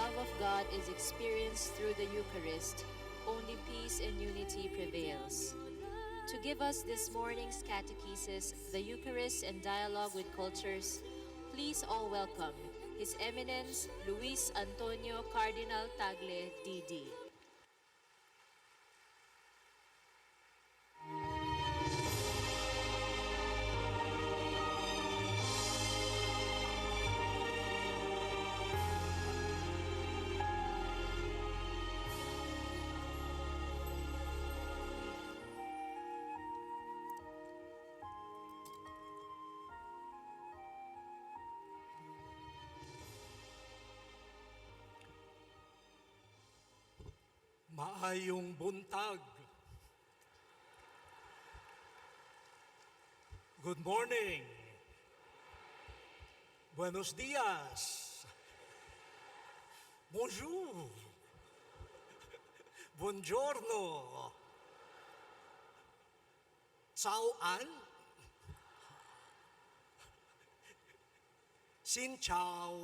love of God is experienced through the Eucharist, only peace and unity prevails. To give us this morning's catechesis, the Eucharist and Dialogue with Cultures, please all welcome His Eminence Luis Antonio Cardinal Tagle, D.D. Maayong buntag. Good morning. Buenos dias. Bonjour. Buongiorno. Sao an? Xin chào.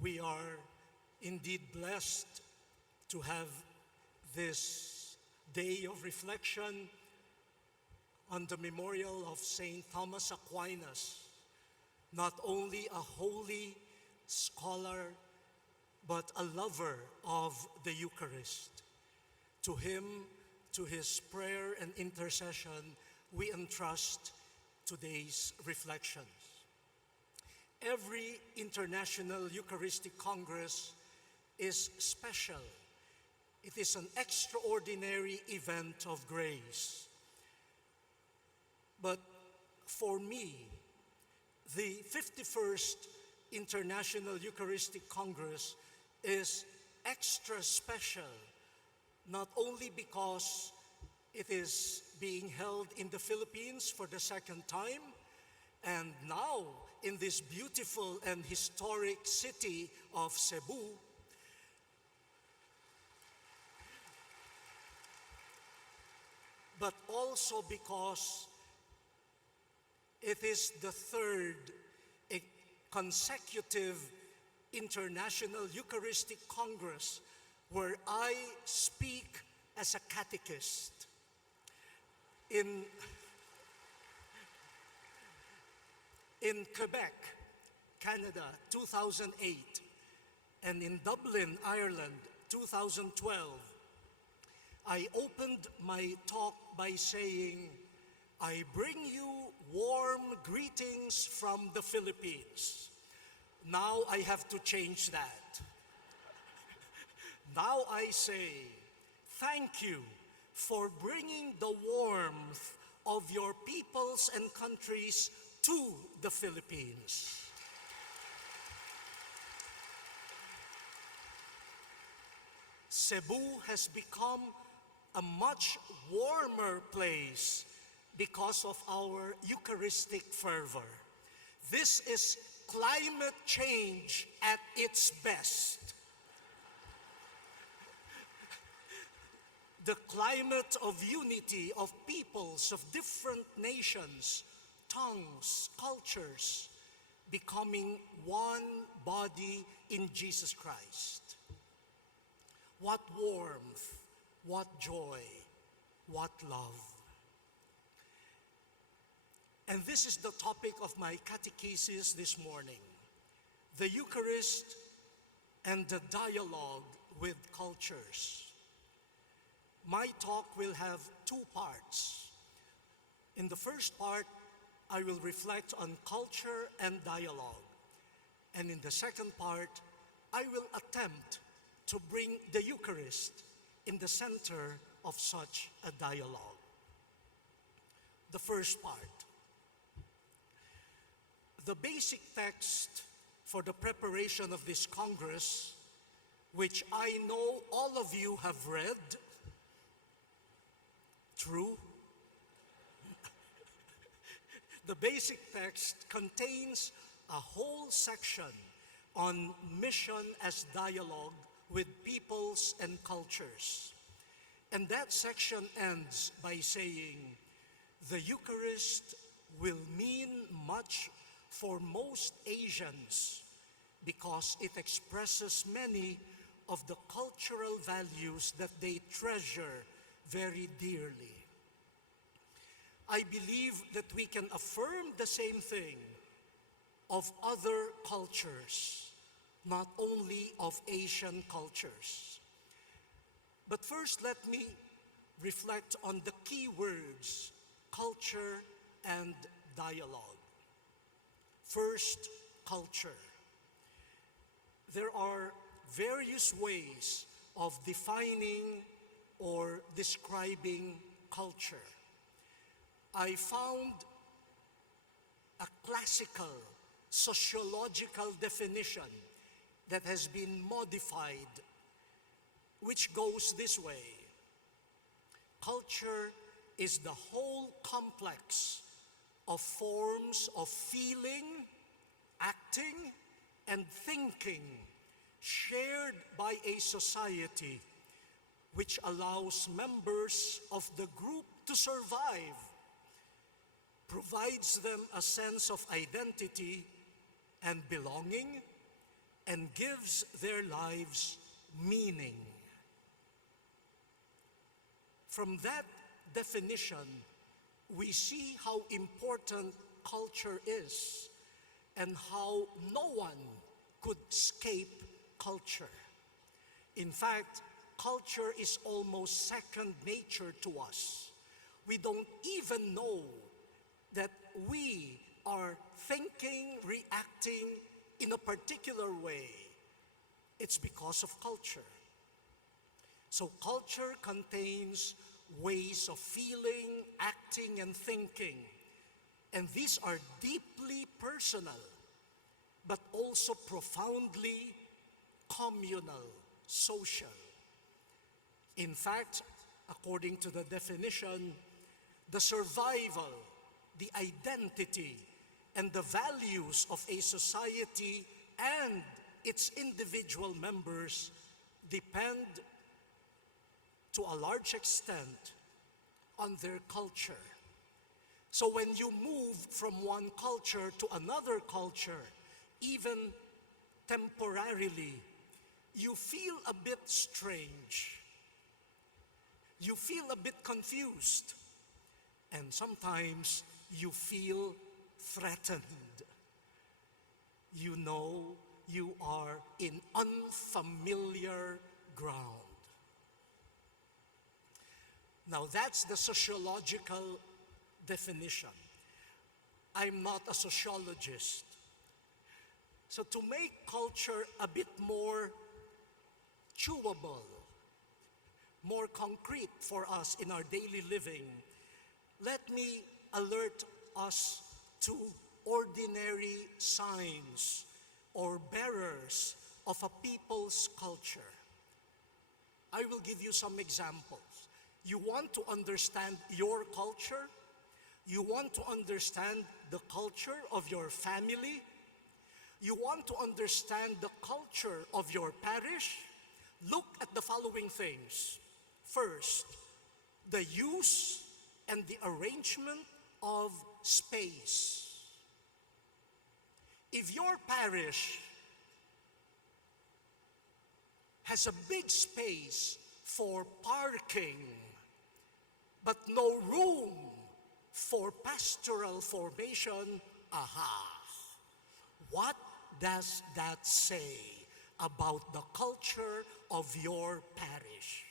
We are indeed blessed to have this day of reflection on the memorial of St. Thomas Aquinas, not only a holy scholar, but a lover of the Eucharist. To him, to his prayer and intercession, we entrust today's reflections. Every International Eucharistic Congress is special. It is an extraordinary event of grace. But for me, the 51st International Eucharistic Congress is extra special, not only because it is being held in the Philippines for the second time, and now in this beautiful and historic city of Cebu, but also because it is the third consecutive International Eucharistic Congress where I speak as a catechist. In Quebec, Canada, 2008, and in Dublin, Ireland, 2012, I opened my talk by saying, I bring you warm greetings from the Philippines. Now I have to change that. Now I say, thank you for bringing the warmth of your peoples and countries to the Philippines. Cebu has become a much warmer place because of our Eucharistic fervor. This is climate change at its best. The climate of unity of peoples of different nations, tongues, cultures, becoming one body in Jesus Christ. What warmth, what joy, what love. And this is the topic of my catechesis this morning, the Eucharist and the dialogue with cultures. My talk will have two parts. In the first part, I will reflect on culture and dialogue. And in the second part, I will attempt to bring the Eucharist in the center of such a dialogue. The first part. The basic text for the preparation of this Congress, which I know all of you have read, true? The basic text contains a whole section on mission as dialogue with peoples and cultures. And that section ends by saying, the Eucharist will mean much for most Asians because it expresses many of the cultural values that they treasure very dearly. I believe that we can affirm the same thing of other cultures, not only of Asian cultures. But first, let me reflect on the key words, culture and dialogue. First, culture. There are various ways of defining or describing culture. I found a classical sociological definition that has been modified, which goes this way. Culture is the whole complex of forms of feeling, acting, and thinking shared by a society which allows members of the group to survive, provides them a sense of identity and belonging, and gives their lives meaning. From that definition, we see how important culture is and how no one could escape culture. In fact, culture is almost second nature to us. We don't even know that we are thinking, reacting in a particular way. It's because of culture. So culture contains ways of feeling, acting, and thinking. And these are deeply personal, but also profoundly communal, social. In fact, according to the definition, the survival, the identity, and the values of a society and its individual members depend to a large extent on their culture. So when you move from one culture to another culture, even temporarily, you feel a bit strange. You feel a bit confused. And sometimes you feel threatened. You know you are in unfamiliar ground. Now that's the sociological definition. I'm not a sociologist. So to make culture a bit more chewable, more concrete for us in our daily living, let me alert us to ordinary signs or bearers of a people's culture. I will give you some examples. You want to understand your culture? You want to understand the culture of your family? You want to understand the culture of your parish? Look at the following things. First, the use and the arrangement of space. If your parish has a big space for parking, but no room for pastoral formation, what does that say about the culture of your parish?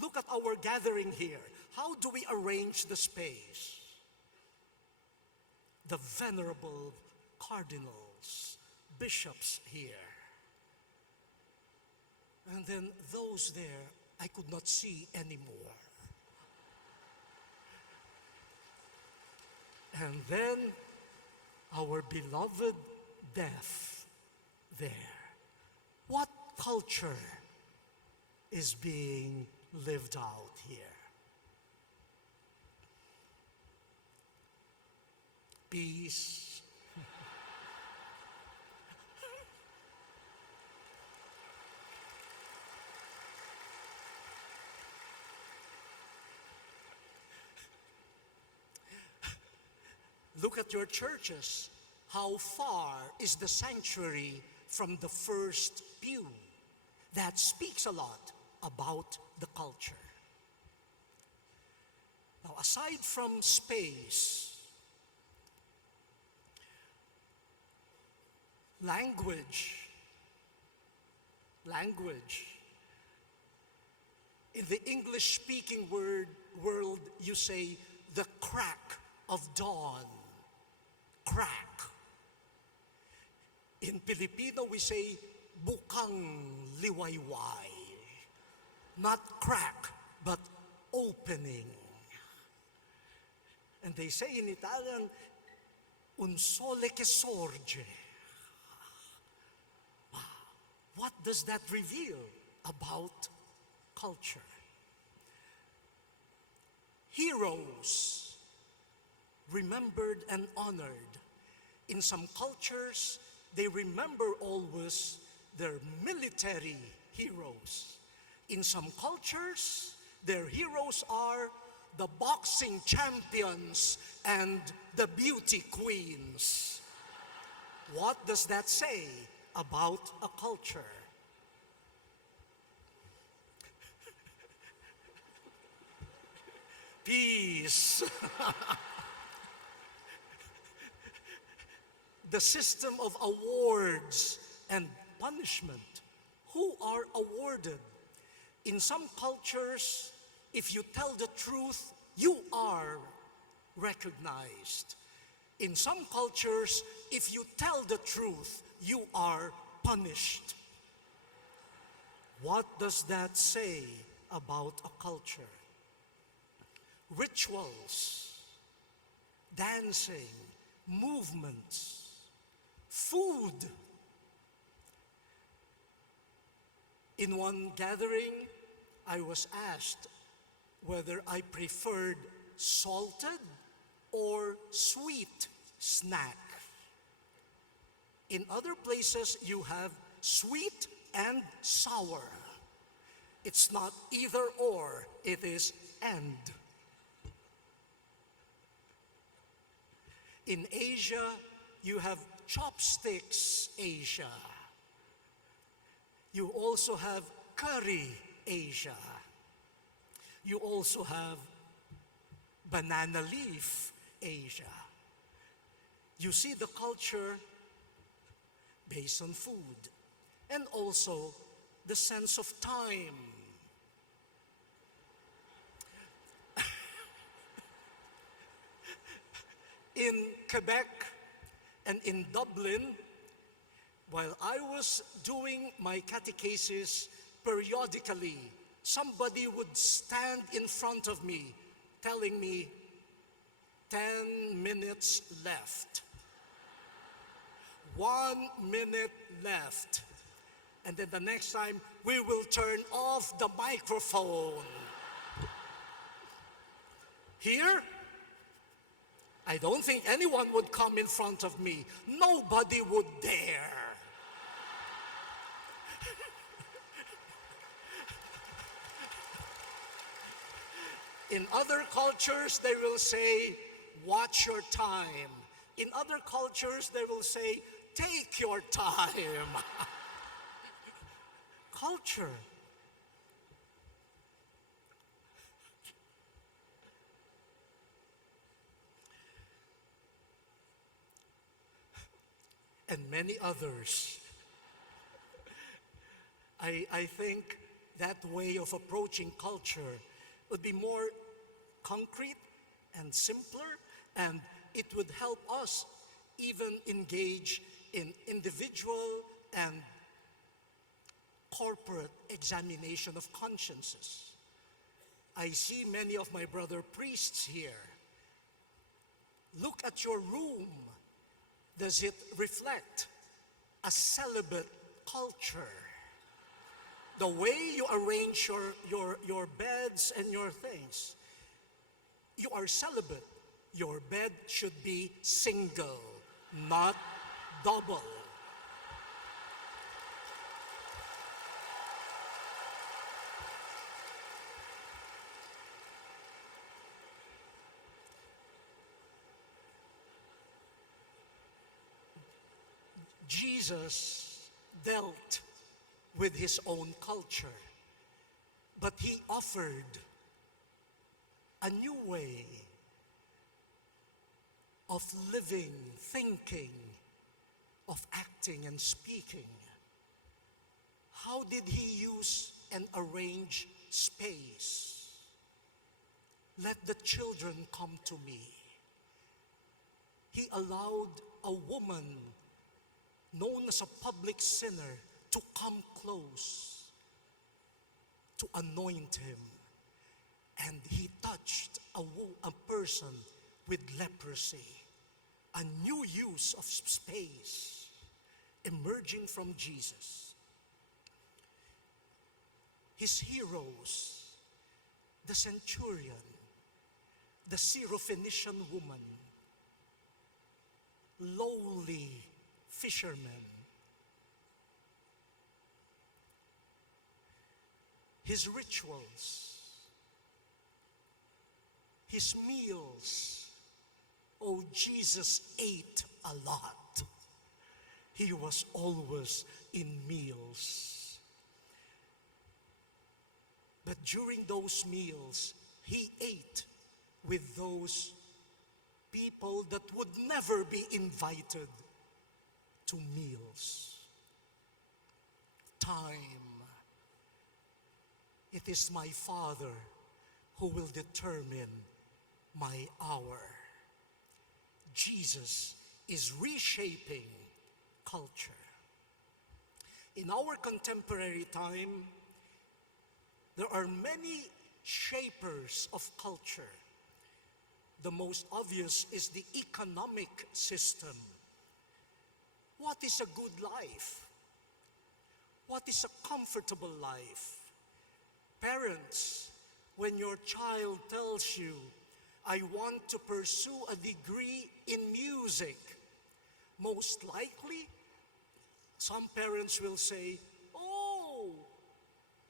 Look at our gathering here. How do we arrange the space? The venerable cardinals, bishops here. And then those there, I could not see anymore. And then our beloved deaf there. What culture is being lived out here? Peace. Look at your churches. How far is the sanctuary from the first pew? That speaks a lot about the culture. Now, aside from space, language. In the English-speaking world, you say the crack of dawn. Crack. In Filipino, we say bukang liwayway. Not crack, but opening. And they say in Italian, un sole che sorge. Wow. What does that reveal about culture? Heroes, remembered and honored. In some cultures, they remember always their military heroes. In some cultures, their heroes are the boxing champions and the beauty queens. What does that say about a culture? Peace. The system of awards and punishment. Who are awarded? In some cultures, if you tell the truth, you are recognized. In some cultures, if you tell the truth, you are punished. What does that say about a culture? Rituals, dancing, movements, food. In one gathering, I was asked whether I preferred salted or sweet snack. In other places, you have sweet and sour. It's not either or, it is and. In Asia, you have chopsticks Asia. You also have curry Asia. You also have banana leaf Asia. You see the culture based on food and also the sense of time. In Quebec and in Dublin, while I was doing my catechesis, periodically, somebody would stand in front of me telling me, 10 minutes left. 1 minute left. And then the next time, we will turn off the microphone. Here, I don't think anyone would come in front of me. Nobody would dare. In other cultures, they will say, watch your time. In other cultures, they will say, take your time. Culture. And many others. I think that way of approaching culture would be more concrete and simpler, and it would help us even engage in individual and corporate examination of consciences. I see many of my brother priests here. Look at your room. Does it reflect a celibate culture? The way you arrange your beds and your things. You are celibate. Your bed should be single, not double. Jesus dealt with his own culture, but he offered a new way of living, thinking, of acting and speaking. How did he use and arrange space? Let the children come to me. He allowed a woman known as a public sinner to come close to anoint him. And he touched a person with leprosy. A new use of space emerging from Jesus. His heroes, the centurion, the Syrophoenician woman, lowly fishermen, his rituals, his meals. Oh, Jesus ate a lot. He was always in meals. But during those meals, he ate with those people that would never be invited to meals. Time. It is my Father who will determine my hour. Jesus is reshaping culture. In our contemporary time, there are many shapers of culture. The most obvious is the economic system. What is a good life? What is a comfortable life? Parents, when your child tells you, I want to pursue a degree in music, most likely, some parents will say, oh,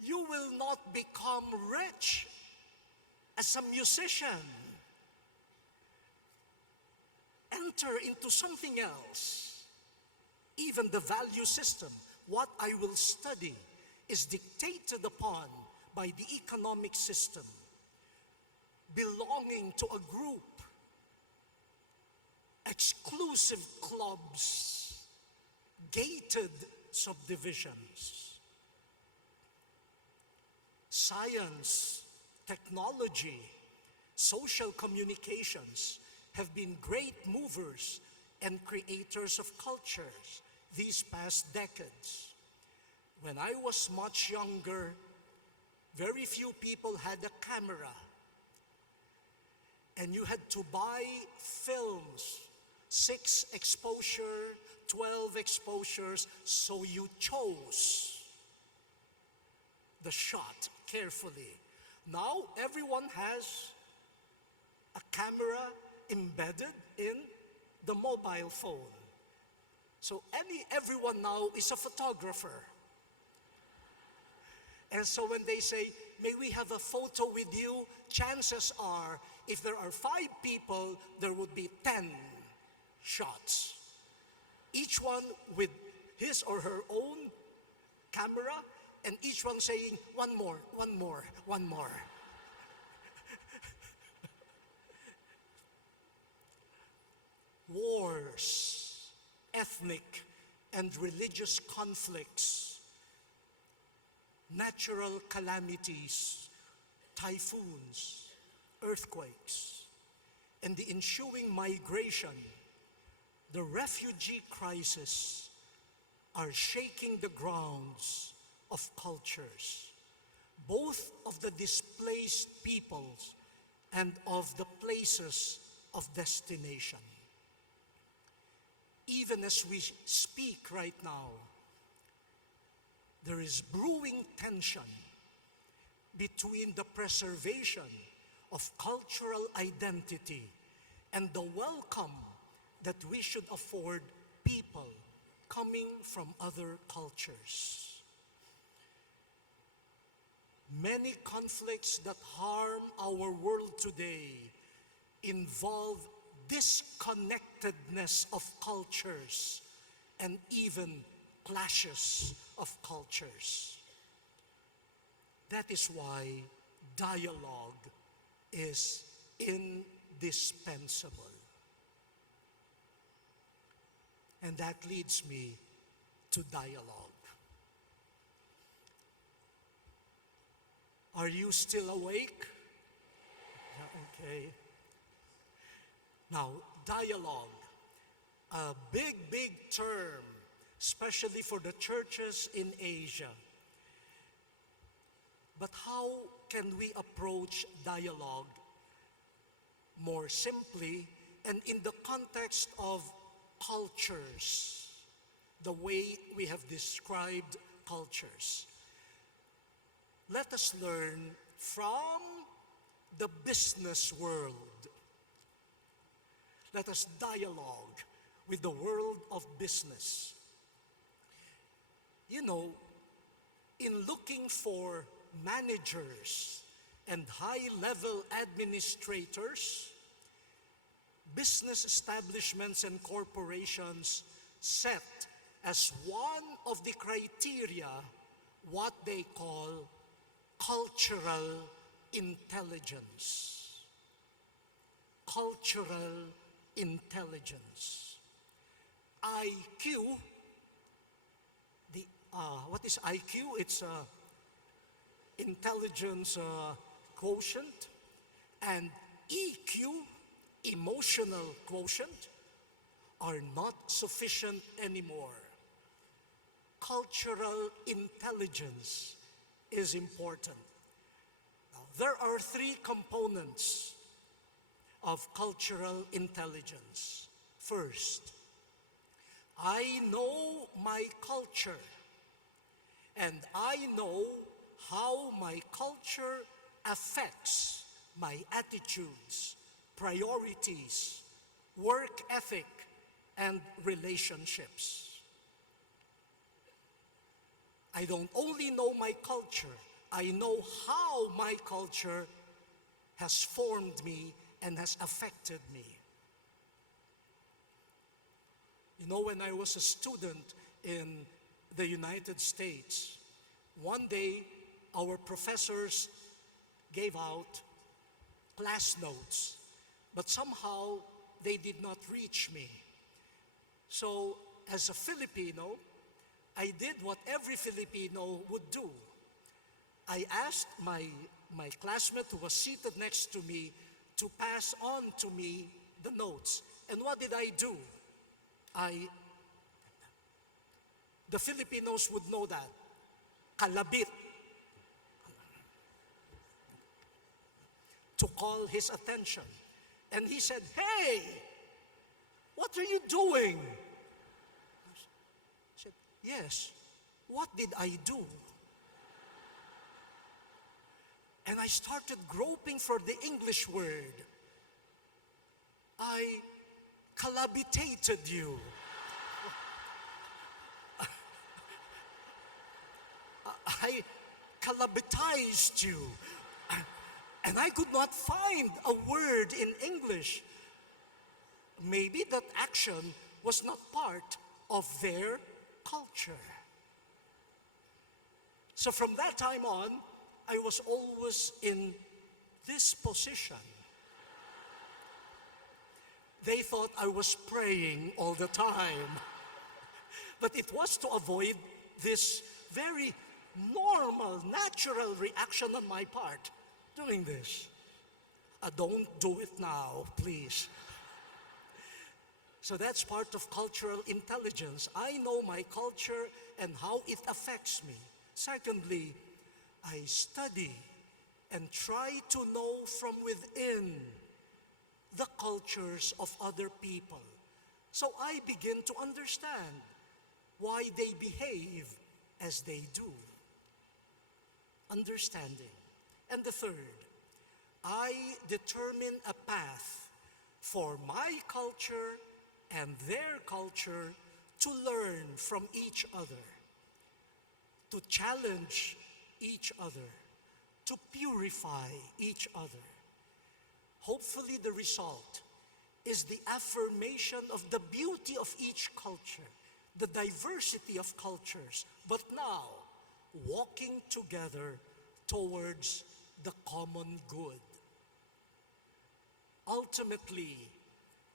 you will not become rich as a musician. Enter into something else. Even the value system, what I will study, is dictated upon by the economic system, belonging to a group, exclusive clubs, gated subdivisions. Science, technology, social communications have been great movers and creators of cultures these past decades. When I was much younger, very few people had a camera. And you had to buy films, 6 exposure, 12 exposures, so you chose the shot carefully. Now everyone has a camera embedded in the mobile phone. So everyone now is a photographer. And so when they say, may we have a photo with you, chances are, if there are 5 people, there would be 10 shots. Each one with his or her own camera, and each one saying, one more, one more, one more. Wars, ethnic and religious conflicts, natural calamities, typhoons, earthquakes, and the ensuing migration, the refugee crisis, are shaking the grounds of cultures, both of the displaced peoples and of the places of destination. Even as we speak right now, there is brewing tension between the preservation of cultural identity and the welcome that we should afford people coming from other cultures. Many conflicts that harm our world today involve disconnectedness of cultures and even clashes of cultures. That is why dialogue is indispensable. And that leads me to dialogue. Are you still awake? Yeah, okay. Now, dialogue, a big term, especially for the churches in Asia. But how can we approach dialogue more simply and in the context of cultures, the way we have described cultures? Let us learn from the business world. Let us dialogue with the world of business. You know, in looking for managers and high-level administrators, business establishments and corporations set as one of the criteria what they call cultural intelligence. Cultural intelligence. IQ, what is IQ? It's intelligence quotient, and EQ, emotional quotient, are not sufficient anymore. Cultural intelligence is important. Now, there are three components of cultural intelligence. First, I know my culture, and I know how my culture affects my attitudes, priorities, work ethic, and relationships. I don't only know my culture, I know how my culture has formed me and has affected me. You know, when I was a student in the United States, one day our professors gave out class notes, but somehow they did not reach me. So, as a Filipino, I did what every Filipino would do. I asked my classmate who was seated next to me to pass on to me the notes. And what did I do? The Filipinos would know that. Kalabit. To call his attention. And he said, "Hey, what are you doing?" I said, "Yes, what did I do?" And I started groping for the English word. I calabitated you. I calabitized you. And I could not find a word in English. Maybe that action was not part of their culture. So from that time on, I was always in this position. They thought I was praying all the time. But it was to avoid this very normal, natural reaction on my part doing this. Don't do it now, please. So that's part of cultural intelligence. I know my culture and how it affects me. Secondly, I study and try to know from within the cultures of other people. So I begin to understand why they behave as they do. Understanding. And the third, I determine a path for my culture and their culture to learn from each other, to challenge each other, to purify each other. Hopefully the result is the affirmation of the beauty of each culture, the diversity of cultures, but now walking together towards the common good. Ultimately,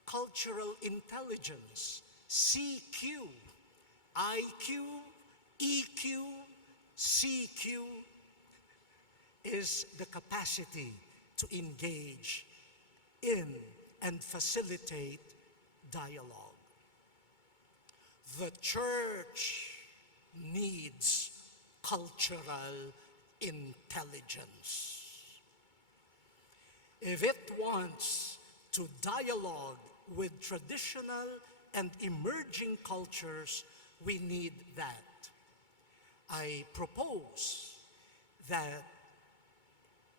cultural intelligence, CQ, IQ, EQ, CQ, is the capacity to engage in and facilitate dialogue. The church needs cultural intelligence. If it wants to dialogue with traditional and emerging cultures, we need that. I propose that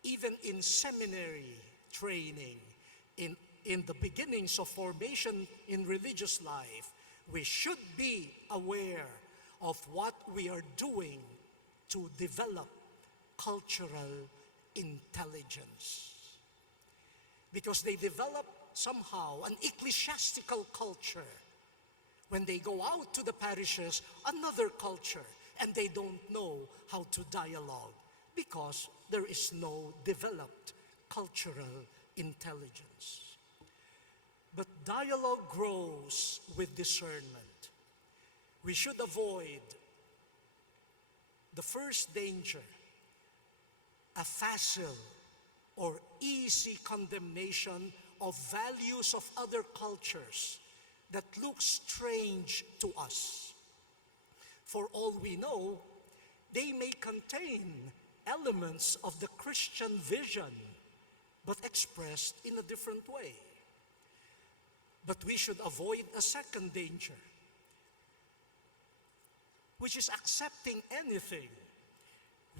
even in seminary training, in the beginnings of formation in religious life, we should be aware of what we are doing to develop cultural intelligence. Because they develop somehow an ecclesiastical culture. When they go out to the parishes, another culture, and they don't know how to dialogue because there is no developed cultural intelligence. But dialogue grows with discernment. We should avoid the first danger, a facile or easy condemnation of values of other cultures that look strange to us. For all we know, they may contain elements of the Christian vision, but expressed in a different way. But we should avoid a second danger, which is accepting anything.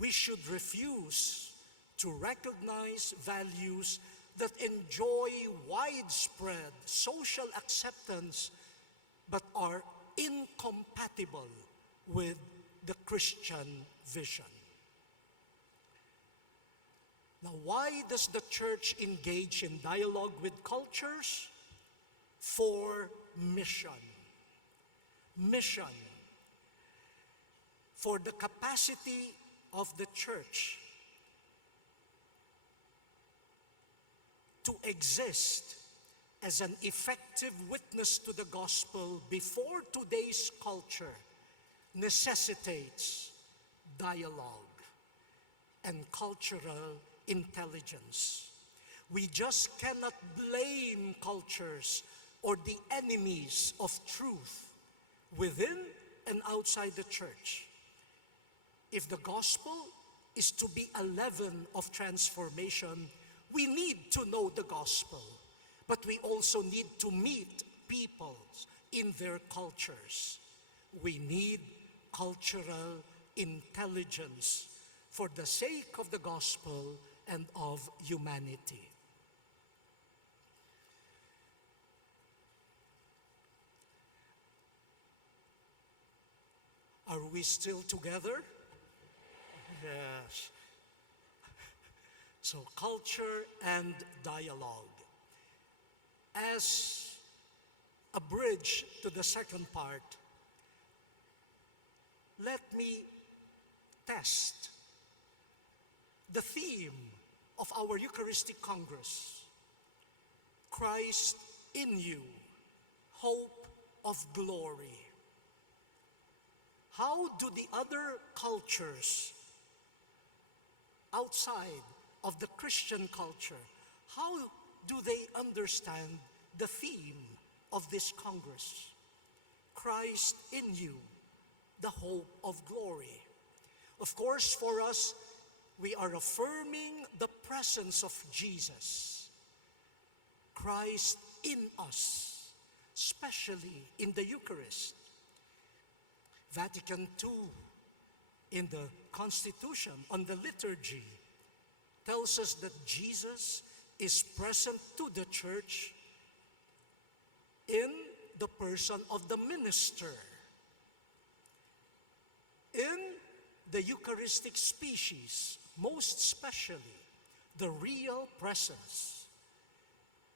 We should refuse to recognize values that enjoy widespread social acceptance but are incompatible with the Christian vision. Now, why does the church engage in dialogue with cultures? For mission. Mission. For the capacity of the church to exist as an effective witness to the gospel before today's culture necessitates dialogue and cultural intelligence. We just cannot blame cultures or the enemies of truth within and outside the church. If the gospel is to be a leaven of transformation, we need to know the gospel, but we also need to meet peoples in their cultures. We need cultural intelligence for the sake of the gospel and of humanity. Are we still together? Yes. So culture and dialogue. As a bridge to the second part, let me test the theme of our Eucharistic Congress. Christ in you, hope of glory. How do the other cultures outside of the Christian culture, how do they understand the theme of this Congress? Christ in you, the hope of glory. Of course, for us, we are affirming the presence of Jesus, Christ in us, especially in the Eucharist. Vatican II, in the Constitution on the liturgy, tells us that Jesus is present to the church in the person of the minister, in the Eucharistic species, most especially the real presence,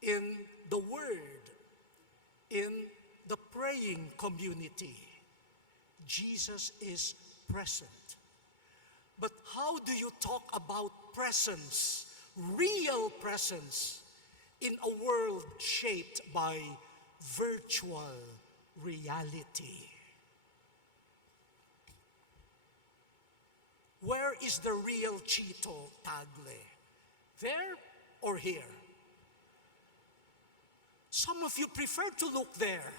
in the Word, in the praying community, Jesus is present. But how do you talk about presence, real presence, in a world shaped by virtual reality? Where is the real Cardinal Tagle? There or here? Some of you prefer to look there.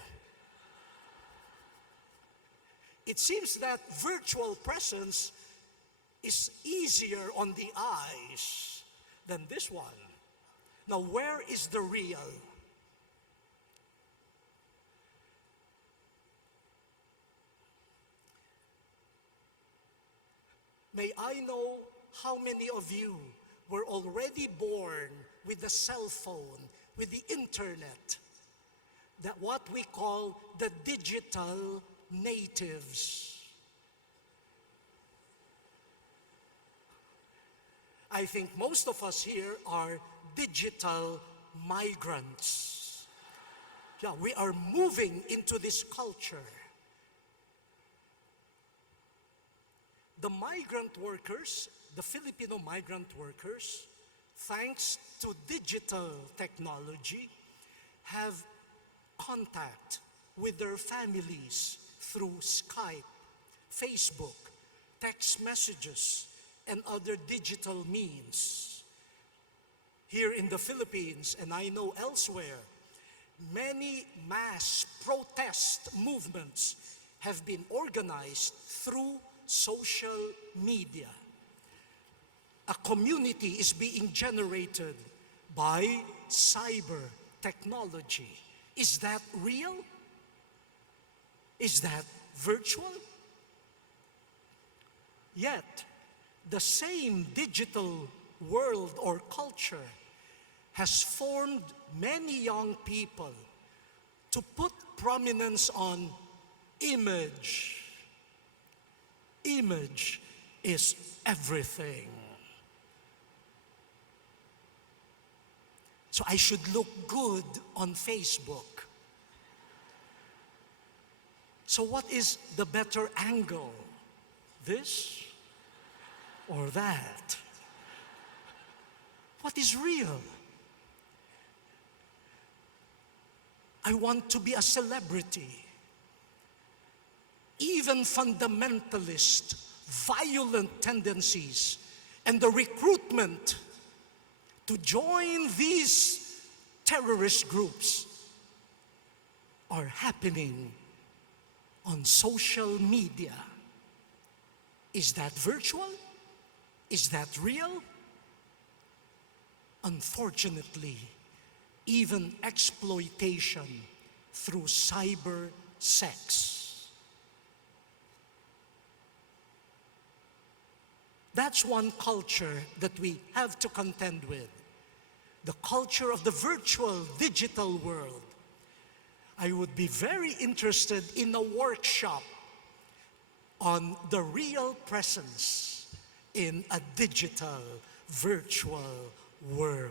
It seems that virtual presence is easier on the eyes than this one. Now, where is the real? May I know how many of you were already born with the cell phone, with the internet, that what we call the digital natives? I think most of us here are digital migrants. Yeah, we are moving into this culture. The migrant workers, the Filipino migrant workers, thanks to digital technology, have contact with their families through Skype, Facebook, text messages, and other digital means. Here in the Philippines, and I know elsewhere, many mass protest movements have been organized through social media. A community is being generated by cyber technology. Is that real? Is that virtual? Yet, the same digital world or culture has formed many young people to put prominence on image. Image is everything. So I should look good on Facebook. So what is the better angle? This or that? What is real? I want to be a celebrity. Even fundamentalist, violent tendencies and the recruitment to join these terrorist groups are happening on social media. Is that virtual? Is that real? Unfortunately, even exploitation through cyber sex. That's one culture that we have to contend with. The culture of the virtual, digital world. I would be very interested in a workshop on the real presence in a digital, virtual world.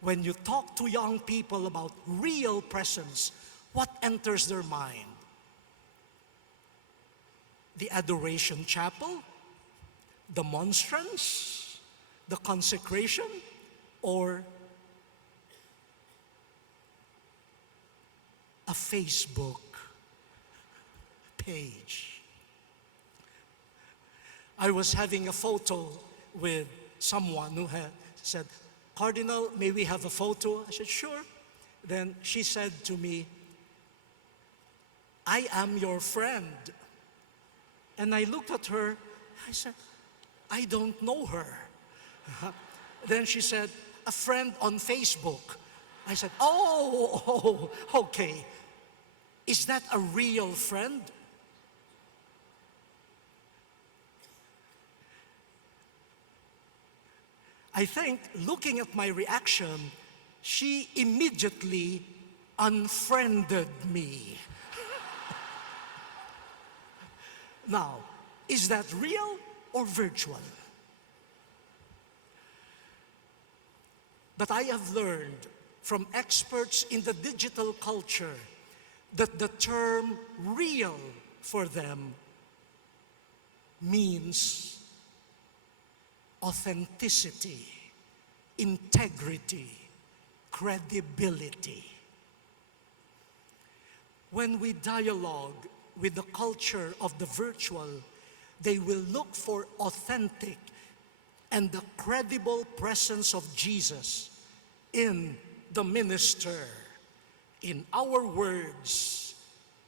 When you talk to young people about real presence, what enters their mind? The adoration chapel, the monstrance, the consecration, or a Facebook page. I was having a photo with someone who had said, "Cardinal, may we have a photo?" I said, "Sure." Then she said to me, "I am your friend." And I looked at her, I said, "I don't know her." Then she said, "A friend on Facebook." I said, oh, okay. Is that a real friend? I think, looking at my reaction, she immediately unfriended me. Now, is that real or virtual? But I have learned from experts in the digital culture that the term real for them means authenticity, integrity, credibility. When we dialogue with the culture of the virtual, they will look for authentic and the credible presence of Jesus in the minister, in our words,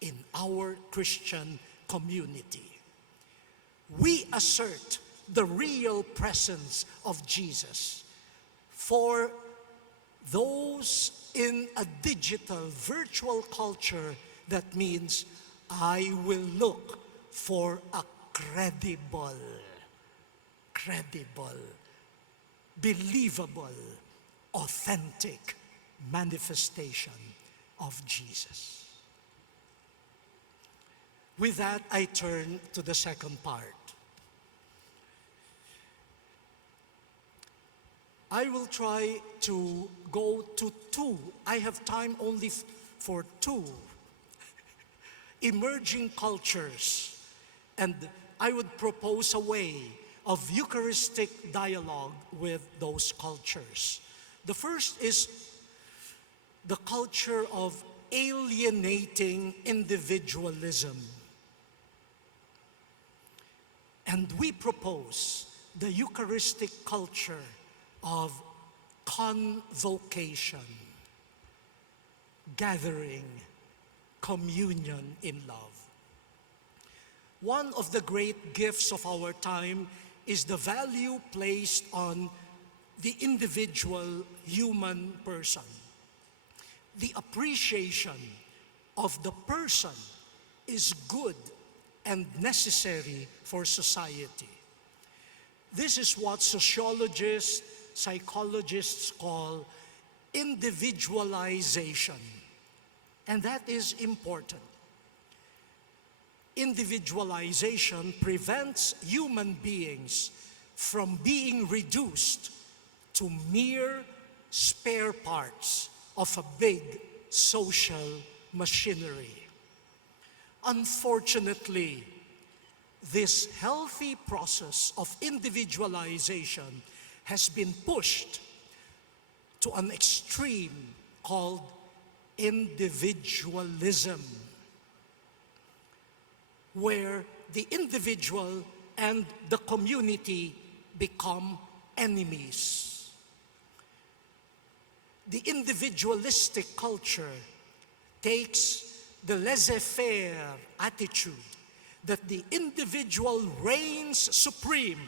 in our Christian community. We assert the real presence of Jesus. For those in a digital, virtual culture, that means I will look for a credible, believable, authentic manifestation of Jesus. With that, I turn to the second part. I will try to go to two. I have time only for two emerging cultures, and I would propose a way of Eucharistic dialogue with those cultures. The first is the culture of alienating individualism. And we propose the Eucharistic culture of convocation, gathering, communion in love. One of the great gifts of our time is the value placed on the individual human person. The appreciation of the person is good and necessary for society. This is what sociologists, psychologists call individualization. And that is important. Individualization prevents human beings from being reduced to mere spare parts of a big social machinery. Unfortunately, this healthy process of individualization has been pushed to an extreme called individualism, where the individual and the community become enemies. The individualistic culture takes the laissez-faire attitude that the individual reigns supreme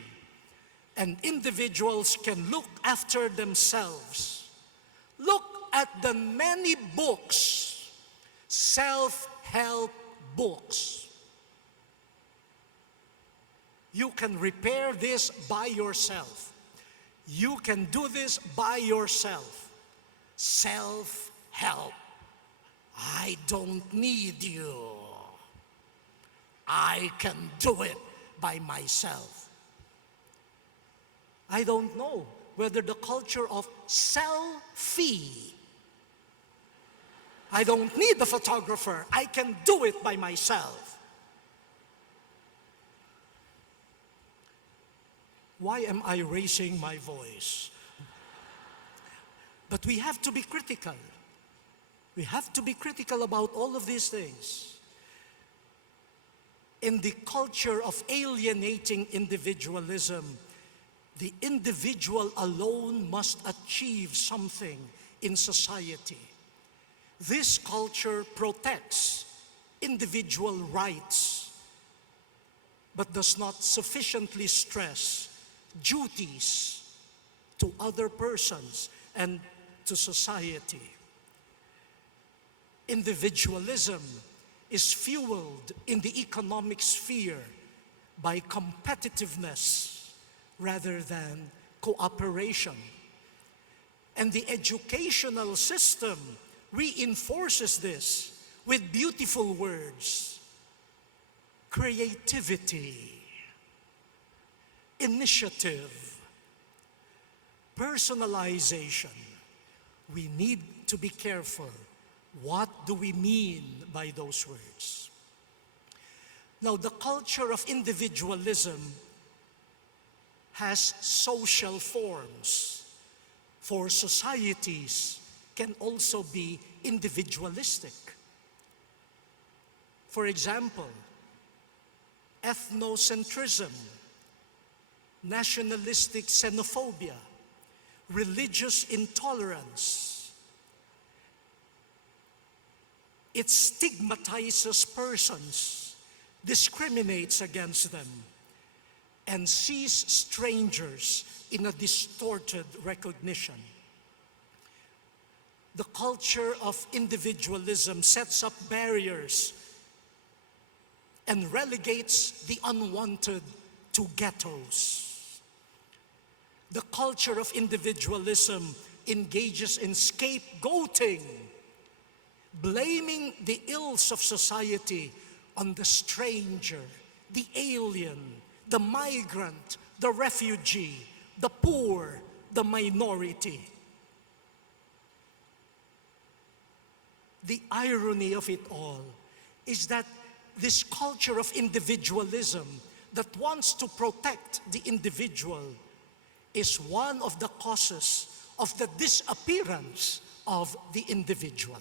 and individuals can look after themselves. Look at the many books, self-help books. You can repair this by yourself. You can do this by yourself. Self-help. I don't need you. I can do it by myself. I don't know whether the culture of selfie. I don't need the photographer. I can do it by myself. Why am I raising my voice? But we have to be critical. We have to be critical about all of these things. In the culture of alienating individualism, the individual alone must achieve something in society. This culture protects individual rights, but does not sufficiently stress duties to other persons and to society. Individualism is fueled in the economic sphere by competitiveness rather than cooperation. And the educational system reinforces this with beautiful words: creativity, initiative, personalization. We need to be careful What do we mean by those words? Now, the culture of individualism has social forms, for societies can also be individualistic. For example, ethnocentrism, nationalistic xenophobia, religious intolerance. It stigmatizes persons, discriminates against them, and sees strangers in a distorted recognition. The culture of individualism sets up barriers and relegates the unwanted to ghettos. The culture of individualism engages in scapegoating, blaming the ills of society on the stranger, the alien, the migrant, the refugee, the poor, the minority. The irony of it all is that this culture of individualism that wants to protect the individual is one of the causes of the disappearance of the individual.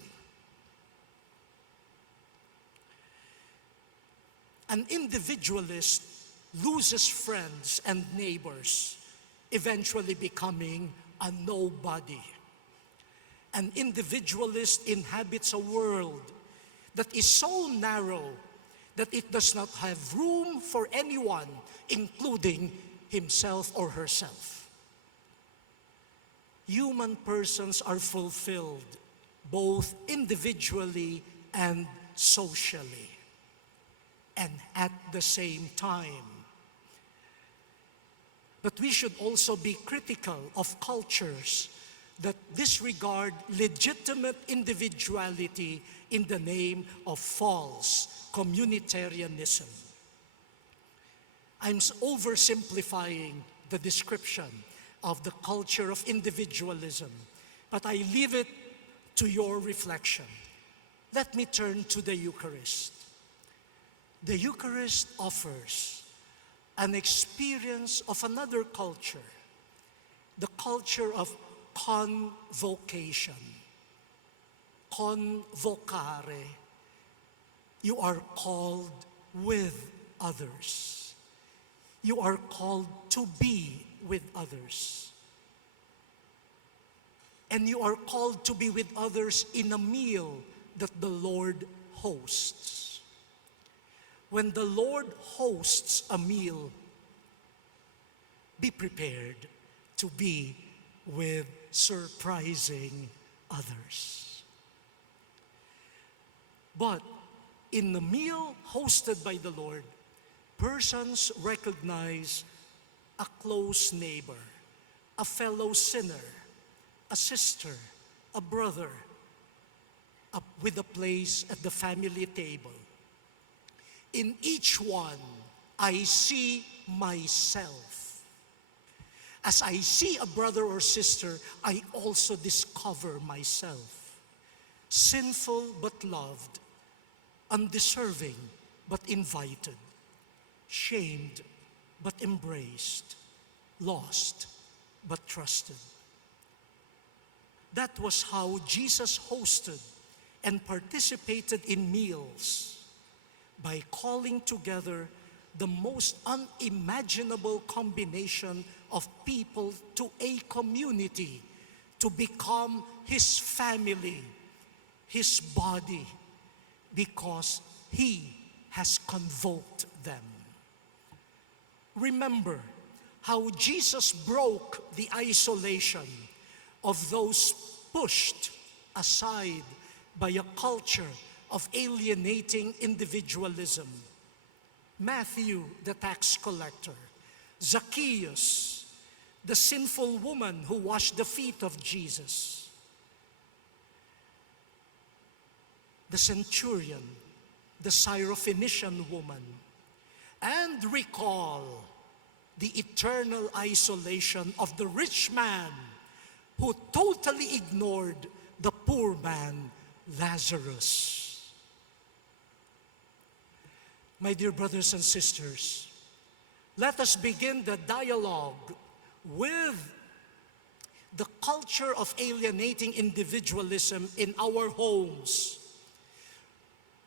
An individualist loses friends and neighbors, eventually becoming a nobody. An individualist inhabits a world that is so narrow that it does not have room for anyone, including himself or herself. Human persons are fulfilled both individually and socially, and at the same time. But we should also be critical of cultures that disregard legitimate individuality in the name of false communitarianism. I'm oversimplifying the description of the culture of individualism, but I leave it to your reflection. Let me turn to the Eucharist. The Eucharist offers an experience of another culture, the culture of convocation. Convocare. You are called with others. You are called to be with others. And you are called to be with others in a meal that the Lord hosts. When the Lord hosts a meal, be prepared to be with surprising others. But in the meal hosted by the Lord, persons recognize a close neighbor, a fellow sinner, a sister, a brother, with a place at the family table. In each one, I see myself. As I see a brother or sister, I also discover myself. Sinful but loved, undeserving but invited, shamed but embraced, lost but trusted. That was how Jesus hosted and participated in meals, by calling together the most unimaginable combination of people to a community to become His family, His body, because He has convoked them. Remember how Jesus broke the isolation of those pushed aside by a culture of alienating individualism. Matthew, the tax collector, Zacchaeus, the sinful woman who washed the feet of Jesus, the centurion, the Syrophoenician woman, and recall the eternal isolation of the rich man who totally ignored the poor man Lazarus. My dear brothers and sisters, let us begin the dialogue with the culture of alienating individualism in our homes.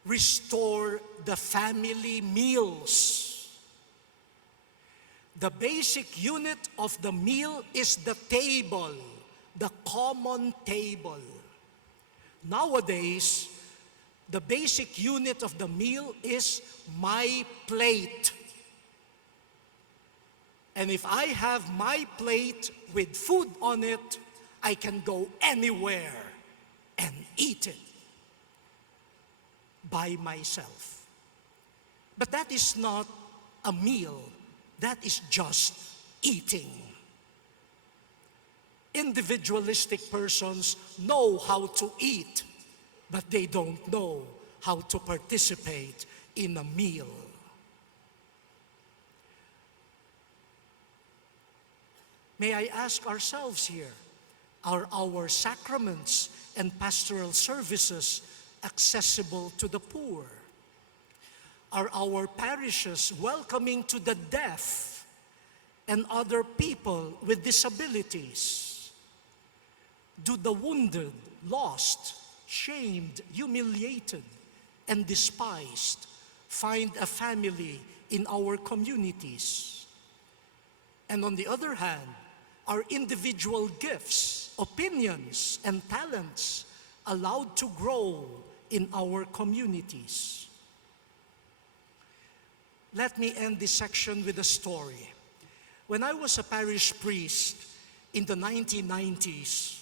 Restore the family meals. The basic unit of the meal is the table, the common table. Nowadays, the basic unit of the meal is my plate. And if I have my plate with food on it, I can go anywhere and eat it by myself. But that is not a meal. That is just eating. Individualistic persons know how to eat, but they don't know how to participate in a meal. May I ask ourselves here, are our sacraments and pastoral services accessible to the poor? Are our parishes welcoming to the deaf and other people with disabilities? Do the wounded, lost, shamed, humiliated, and despised find a family in our communities? And on the other hand, are individual gifts, opinions, and talents allowed to grow in our communities? Let me end this section with a story. When I was a parish priest in the 1990s,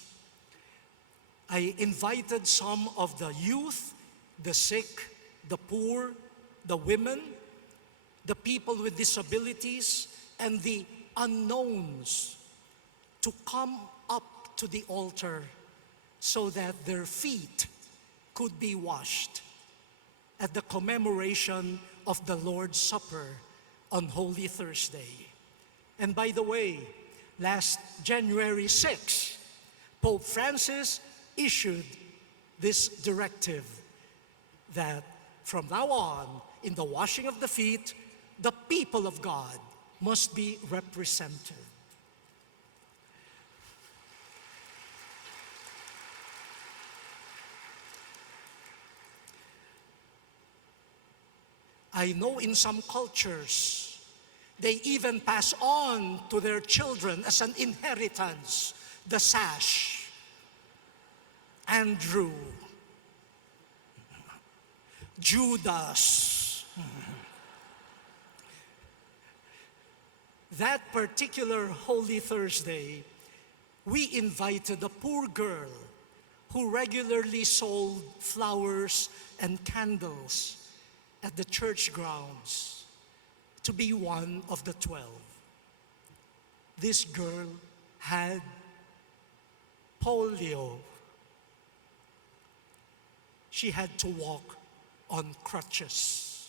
I invited some of the youth, the sick, the poor, the women, the people with disabilities, and the unknowns to come up to the altar so that their feet could be washed at the commemoration of the Lord's Supper on Holy Thursday. And by the way, last January 6, Pope Francis issued this directive that from now on, in the washing of the feet, the people of God must be represented. I know in some cultures, they even pass on to their children as an inheritance the sash. Andrew, Judas. That particular Holy Thursday, we invited a poor girl who regularly sold flowers and candles at the church grounds to be one of the 12. This girl had polio. She had to walk on crutches.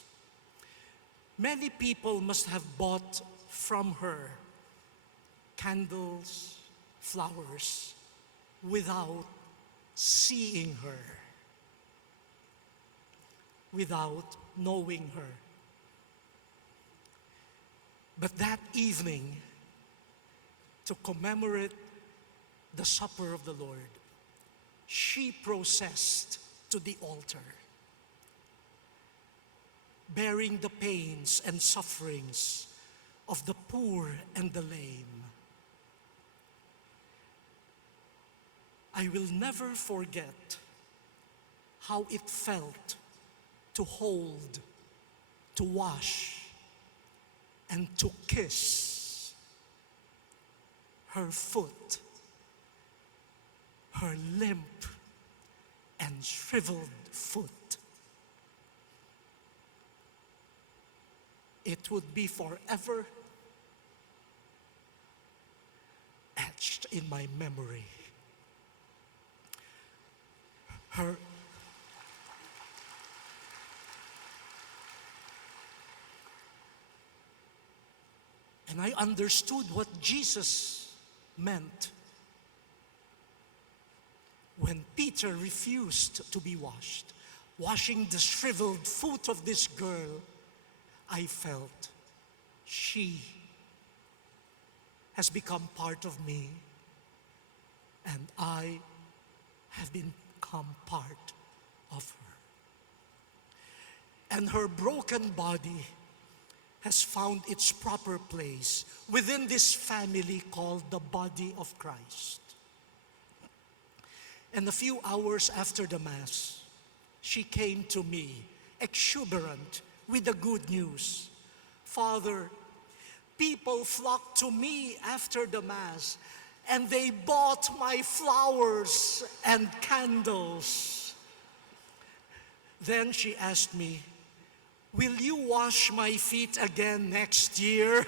Many people must have bought from her candles, flowers, without seeing her, without knowing her. But that evening, to commemorate the supper of the Lord, she processed to the altar, bearing the pains and sufferings of the poor and the lame. I will never forget how it felt to hold, to wash, and to kiss her foot, her limp and shriveled foot. It would be forever etched in my memory. And I understood what Jesus meant when Peter refused to be washed, washing the shriveled foot of this girl, I felt she has become part of me, and I have become part of her. And her broken body has found its proper place within this family called the body of Christ. And a few hours after the Mass, she came to me, exuberant, with the good news. Father, people flocked to me after the Mass, and they bought my flowers and candles. Then she asked me, will you wash my feet again next year?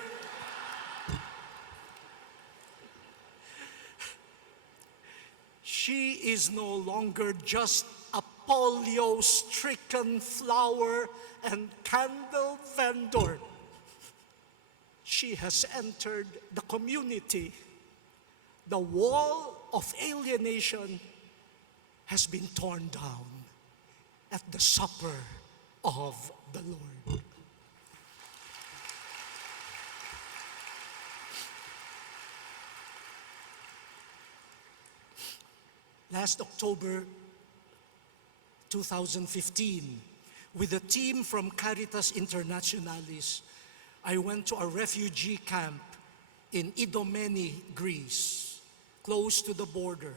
She is no longer just a polio-stricken flower and candle vendor. She has entered the community. The wall of alienation has been torn down at the supper of the Lord. Last October 2015, with a team from Caritas Internationalis, I went to a refugee camp in Idomeni, Greece, close to the border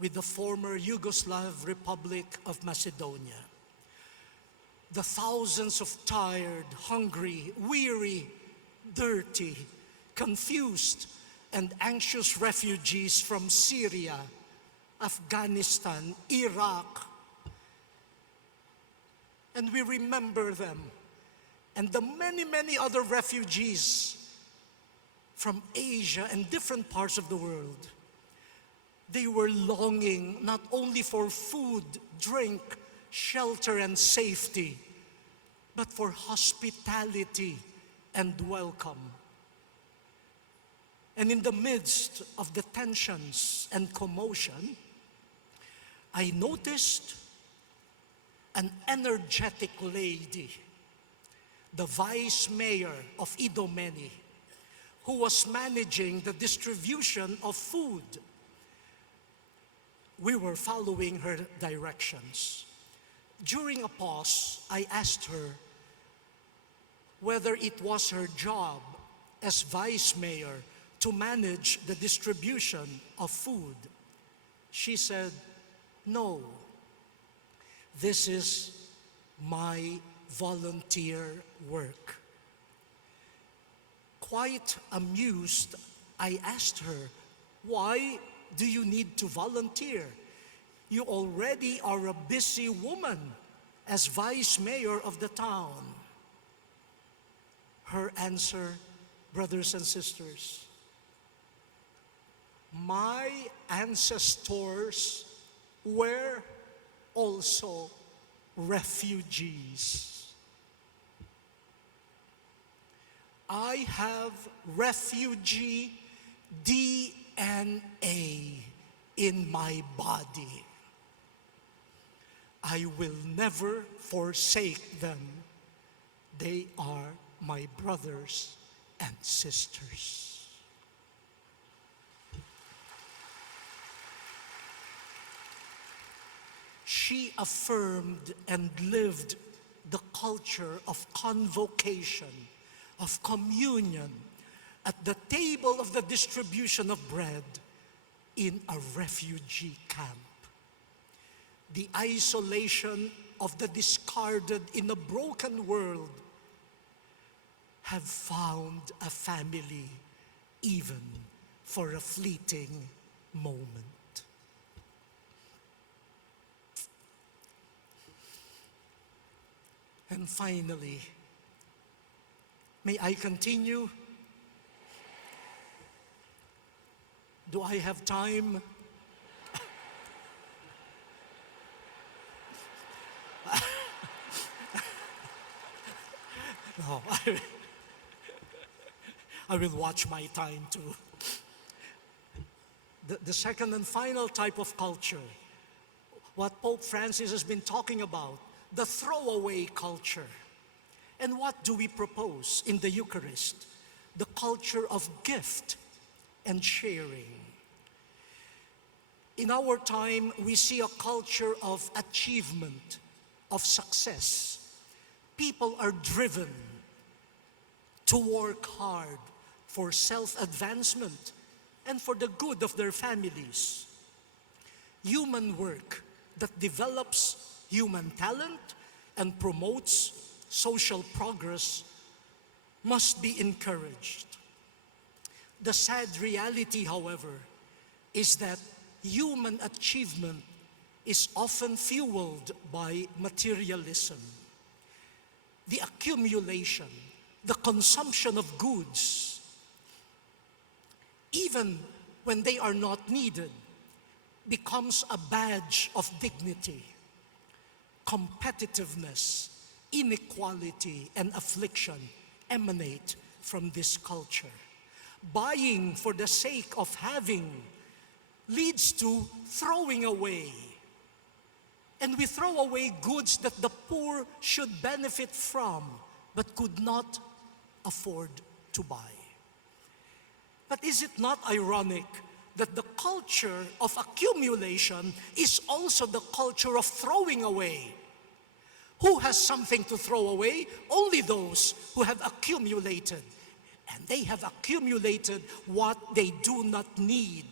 with the former Yugoslav Republic of Macedonia. The thousands of tired, hungry, weary, dirty, confused, and anxious refugees from Syria, Afghanistan, Iraq. And we remember them, and the many, many other refugees from Asia and different parts of the world. They were longing not only for food, drink, shelter, and safety, but for hospitality and welcome. And in the midst of the tensions and commotion, I noticed an energetic lady, the vice mayor of Idomeni, who was managing the distribution of food. We were following her directions. During a pause, I asked her whether it was her job as vice mayor to manage the distribution of food. She said, "No, this is my volunteer work." Quite amused, I asked her, "Why do you need to volunteer? You already are a busy woman as vice mayor of the town." Her answer, brothers and sisters, my ancestors were also refugees. I have refugee DNA in my body. I will never forsake them. They are my brothers and sisters. She affirmed and lived the culture of convocation, of communion, at the table of the distribution of bread in a refugee camp. The isolation of the discarded in a broken world have found a family even for a fleeting moment. And finally, may I continue? Do I have time? No, I will watch my time too. The second and final type of culture what Pope Francis has been talking about, the throwaway culture. And what do we propose in the Eucharist? The culture of gift and sharing. In our time, we see a culture of achievement, of success. People are driven to work hard for self-advancement and for the good of their families. Human work that develops human talent and promotes social progress must be encouraged. The sad reality, however, is that human achievement is often fueled by materialism. The accumulation, the consumption of goods, even when they are not needed, becomes a badge of dignity. Competitiveness, inequality, and affliction emanate from this culture. Buying for the sake of having leads to throwing away. And we throw away goods that the poor should benefit from, but could not afford to buy. But is it not ironic that the culture of accumulation is also the culture of throwing away? Who has something to throw away? Only those who have accumulated. And they have accumulated what they do not need.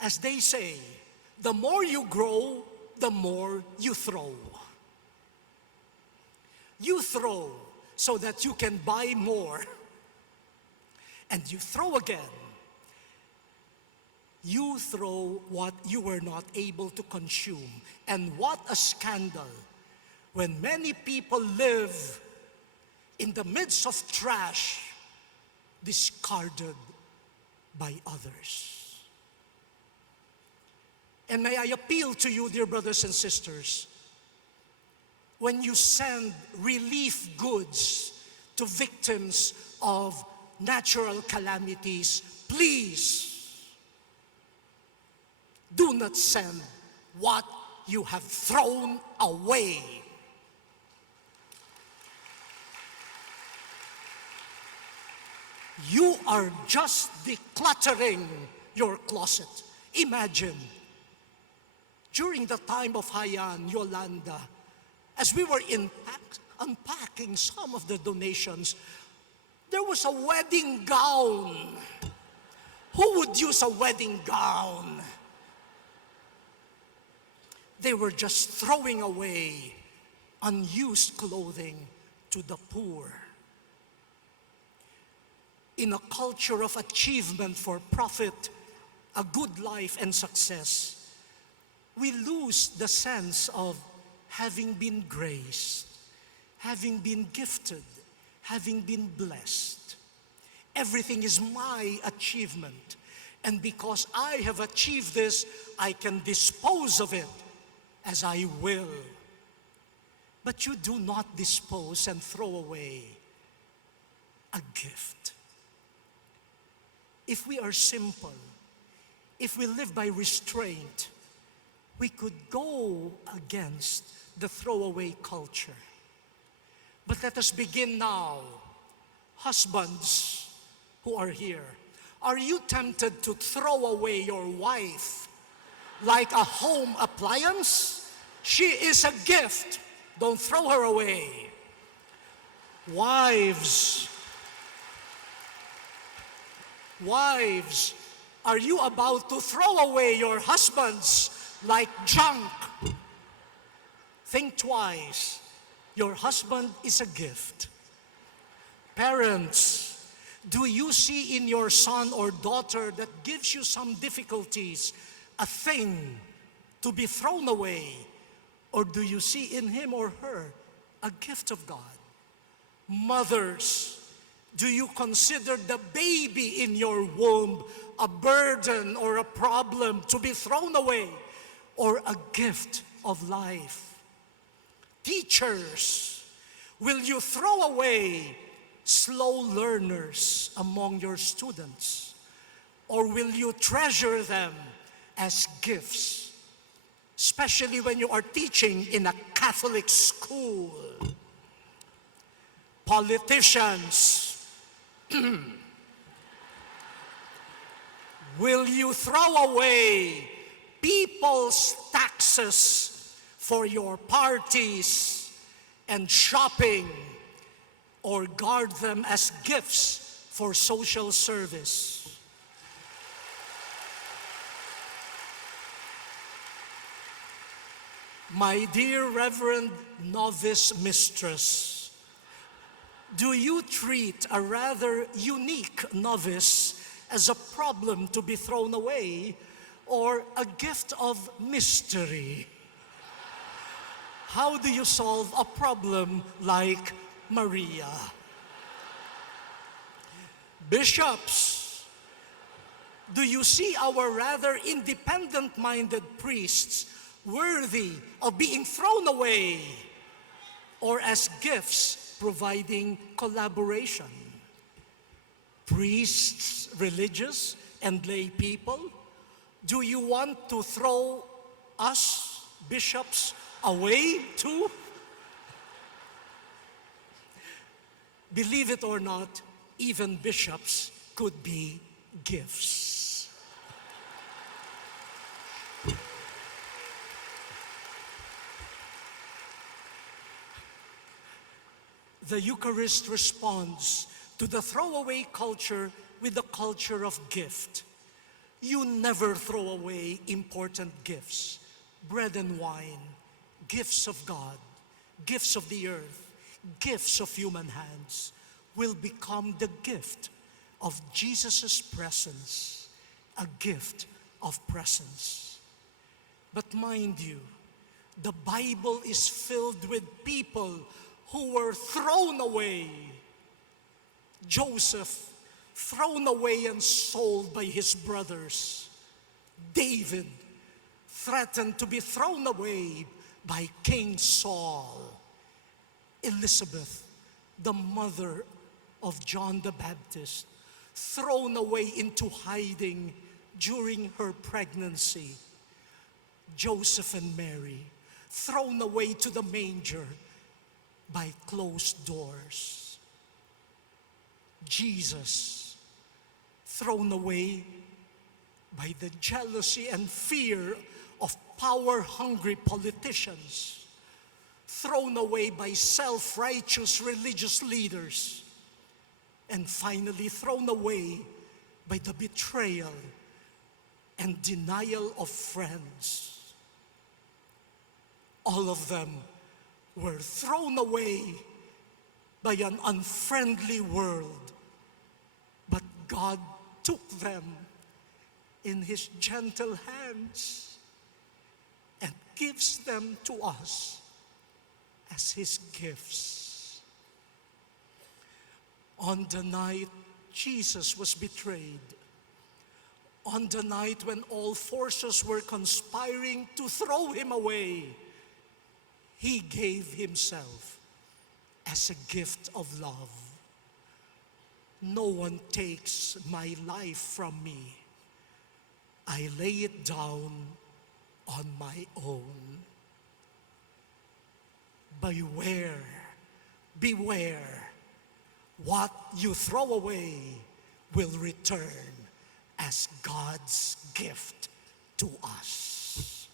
As they say, the more you grow, the more you throw. You throw so that you can buy more. And you throw again. You throw what you were not able to consume. And what a scandal when many people live in the midst of trash discarded by others. And may I appeal to you, dear brothers and sisters, when you send relief goods to victims of natural calamities, please do not send what you have thrown away. You are just decluttering your closet. Imagine, during the time of Hayan, Yolanda, as we were unpacking some of the donations, there was a wedding gown. Who would use a wedding gown? They were just throwing away unused clothing to the poor. In a culture of achievement for profit, a good life and success, we lose the sense of having been graced, having been gifted, having been blessed. Everything is my achievement. And because I have achieved this, I can dispose of it as I will. But you do not dispose and throw away a gift. If we are simple, if we live by restraint, we could go against the throwaway culture. But let us begin now. Husbands who are here, are you tempted to throw away your wife like a home appliance? She is a gift. Don't throw her away. Wives, are you about to throw away your husbands like junk? Think twice. Your husband is a gift. Parents, do you see in your son or daughter that gives you some difficulties a thing to be thrown away? Or do you see in him or her a gift of God? Mothers, do you consider the baby in your womb a burden or a problem to be thrown away, or a gift of life? Teachers, will you throw away slow learners among your students? Or will you treasure them as gifts, especially when you are teaching in a Catholic school? Politicians, will you throw away people's taxes for your parties and shopping, or guard them as gifts for social service? My dear Reverend Novice Mistress, do you treat a rather unique novice as a problem to be thrown away, or a gift of mystery? How do you solve a problem like Maria? Bishops, do you see our rather independent-minded priests worthy of being thrown away, or as gifts providing collaboration? Priests, religious, and lay people, do you want to throw us, bishops, away too? Believe it or not, even bishops could be gifts. The Eucharist responds to the throwaway culture with the culture of gift. You never throw away important gifts, bread and wine, gifts of God, gifts of the earth, gifts of human hands will become the gift of Jesus' presence, a gift of presence. But mind you, the Bible is filled with people who were thrown away. Joseph, thrown away and sold by his brothers. David, threatened to be thrown away by King Saul. Elizabeth, the mother of John the Baptist, thrown away into hiding during her pregnancy. Joseph and Mary, thrown away to the manger by closed doors. Jesus, thrown away by the jealousy and fear of power-hungry politicians, thrown away by self-righteous religious leaders, and finally thrown away by the betrayal and denial of friends. All of them were thrown away by an unfriendly world, but God took them in His gentle hands and gives them to us as His gifts. On the night Jesus was betrayed, on the night when all forces were conspiring to throw Him away, He gave Himself as a gift of love. No one takes my life from me. I lay it down on my own. Beware, beware. What you throw away will return as God's gift to us.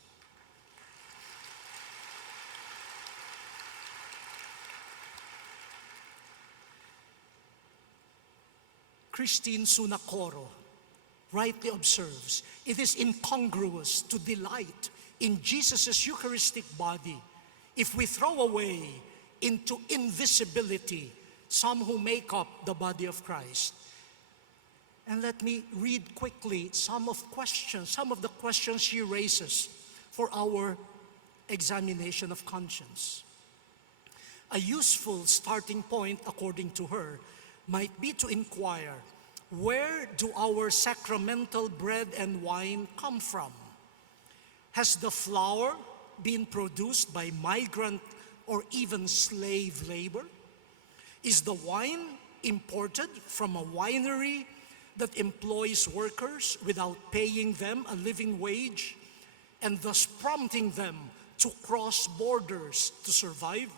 Christine Sunacoro rightly observes, it is incongruous to delight in Jesus' Eucharistic body if we throw away into invisibility some who make up the body of Christ. And let me read quickly some of the questions she raises for our examination of conscience. A useful starting point, according to her, might be to inquire, where do our sacramental bread and wine come from? Has the flour been produced by migrant or even slave labor? Is the wine imported from a winery that employs workers without paying them a living wage and thus prompting them to cross borders to survive,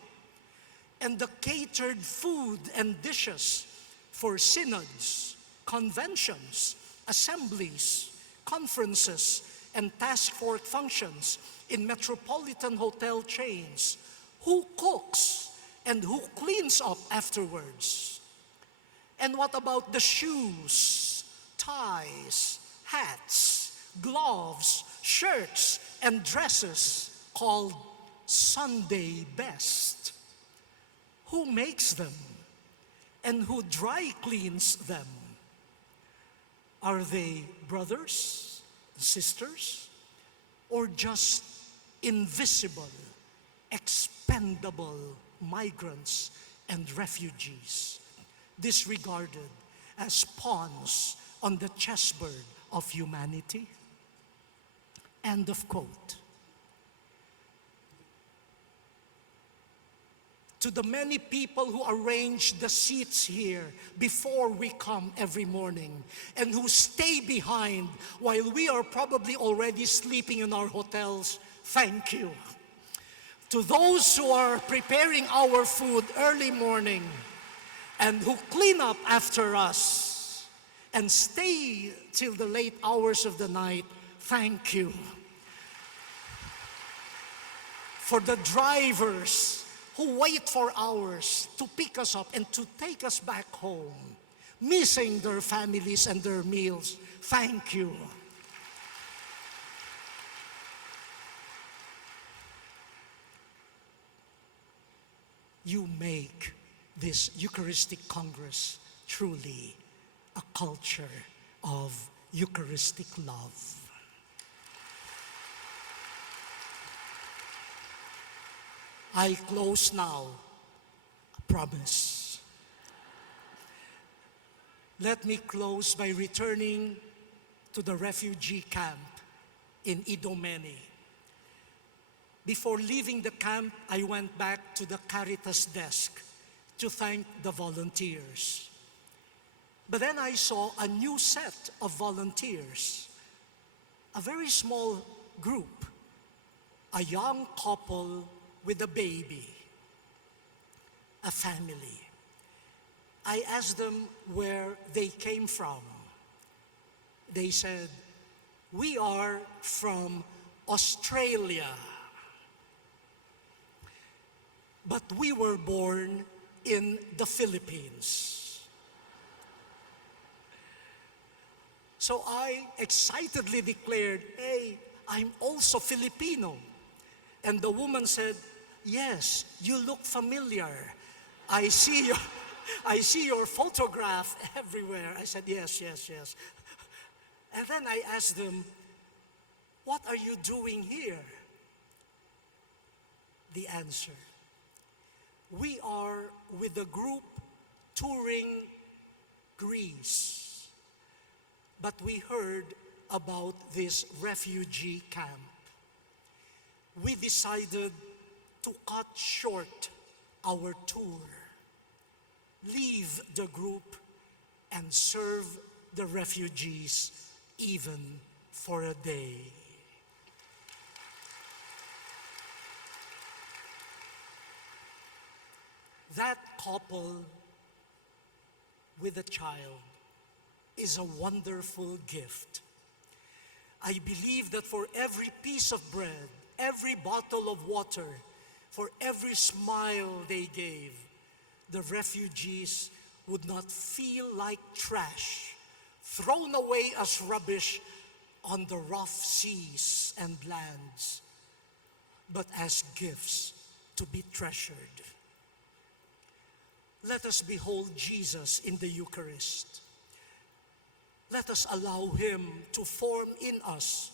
and the catered food and dishes for synods, conventions, assemblies, conferences, and task force functions in metropolitan hotel chains. Who cooks and who cleans up afterwards? And what about the shoes, ties, hats, gloves, shirts, and dresses called Sunday best? Who makes them and who dry cleans them? Are they brothers, sisters, or just invisible, expendable migrants and refugees, disregarded as pawns on the chessboard of humanity? End of quote. To the many people who arrange the seats here before we come every morning and who stay behind while we are probably already sleeping in our hotels, thank you. To those who are preparing our food early morning and who clean up after us and stay till the late hours of the night, thank you. For the drivers who wait for hours to pick us up and to take us back home, missing their families and their meals, thank you. You make this Eucharistic Congress truly a culture of Eucharistic love. I close now, a promise. Let me close by returning to the refugee camp in Idomeni. Before leaving the camp, I went back to the Caritas desk to thank the volunteers. But then I saw a new set of volunteers, a very small group, a young couple with a baby, a family. I asked them where they came from. They said, "We are from Australia, but we were born in the Philippines." So I excitedly declared, "Hey, I'm also Filipino." And the woman said, "Yes, you look familiar. I see your photograph everywhere." I said, yes. And then I asked them, "What are you doing here?" The answer, "We are with a group touring Greece, but we heard about this refugee camp. We decided to cut short our tour, leave the group, and serve the refugees even for a day." That couple with a child is a wonderful gift. I believe that for every piece of bread, every bottle of water, for every smile they gave, the refugees would not feel like trash, thrown away as rubbish on the rough seas and lands, but as gifts to be treasured. Let us behold Jesus in the Eucharist. Let us allow Him to form in us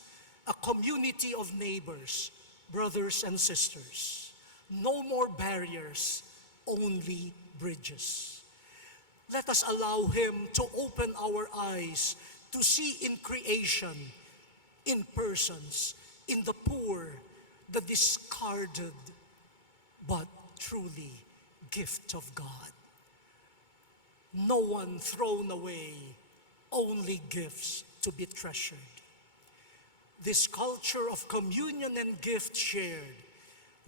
a community of neighbors, brothers and sisters. No more barriers, only bridges. Let us allow Him to open our eyes to see in creation, in persons, in the poor, the discarded, but truly gift of God. no one thrown away, only gifts to be treasured. This culture of communion and gift shared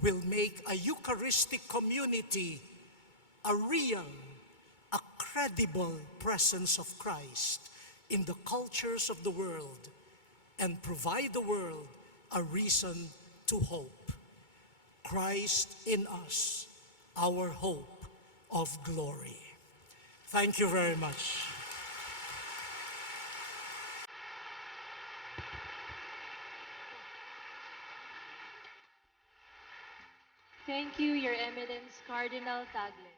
will make a Eucharistic community a real, a credible presence of Christ in the cultures of the world and provide the world a reason to hope. Christ in us, our hope of glory. Thank you very much. Thank you, Your Eminence, Cardinal Tagle.